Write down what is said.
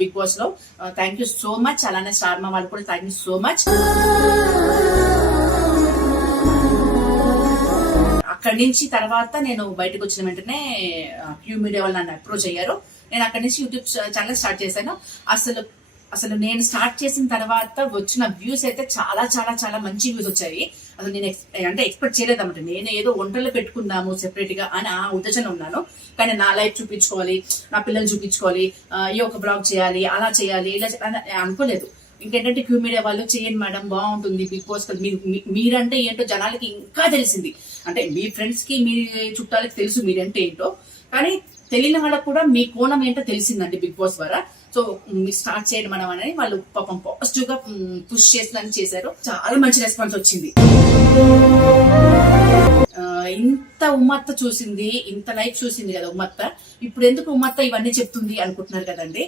Big బాస్లో. Thank you so much అలానే స్టార్మా వాళ్ళు కూడా థ్యాంక్ యూ సో మచ్ అక్కడి నుంచి తర్వాత నేను బయటకు వచ్చిన వెంటనే uh, క్యూ మీడియా వాళ్ళు నన్ను అప్రోచ్ అయ్యారు. నేను అక్కడి నుంచి యూట్యూబ్ ఛానల్ స్టార్ట్ చేశాను. అసలు అసలు నేను స్టార్ట్ చేసిన తర్వాత వచ్చిన వ్యూస్ అయితే చాలా చాలా చాలా మంచి వ్యూస్ వచ్చాయి. అసలు నేను అంటే ఎక్స్పెక్ట్ చేయలేదు అన్నమాట నేను ఏదో వంటలు పెట్టుకుందాము సెపరేట్గా అని ఆ ఉద్దేశం ఉన్నాను. కానీ నా లైఫ్ చూపించుకోవాలి నా పిల్లలు చూపించుకోవాలి ఈ ఒక బ్లాగ్ చేయాలి అలా చేయాలి ఇలా అనుకోలేదు. ఇంకేంటంటే క్యూ మీడియా వాళ్ళు చేయండి మేడం బాగుంటుంది బిగ్ బాస్ మీరు మీరంటే ఏంటో జనాలకి ఇంకా తెలిసింది. అంటే మీ ఫ్రెండ్స్కి మీ చుట్టాలకి తెలుసు మీరంటే ఏంటో. కానీ తెలియని వాళ్ళకు కూడా మీ కోణం ఏంటో తెలిసిందండి బిగ్ బాస్ ద్వారా. సో మీరు స్టార్ట్ చేయడం మనం అనేది వాళ్ళు పాపం పాజిటివ్గా పుష్ చేసినని చేశారు. చాలా మంచి రెస్పాన్స్ వచ్చింది. ఇంత ఉమ్మత్త చూసింది ఇంత లైఫ్ చూసింది కదా ఉమ్మత్త. ఇప్పుడు ఎందుకు ఉమ్మత్త ఇవన్నీ చెప్తుంది అనుకుంటున్నారు కదండి.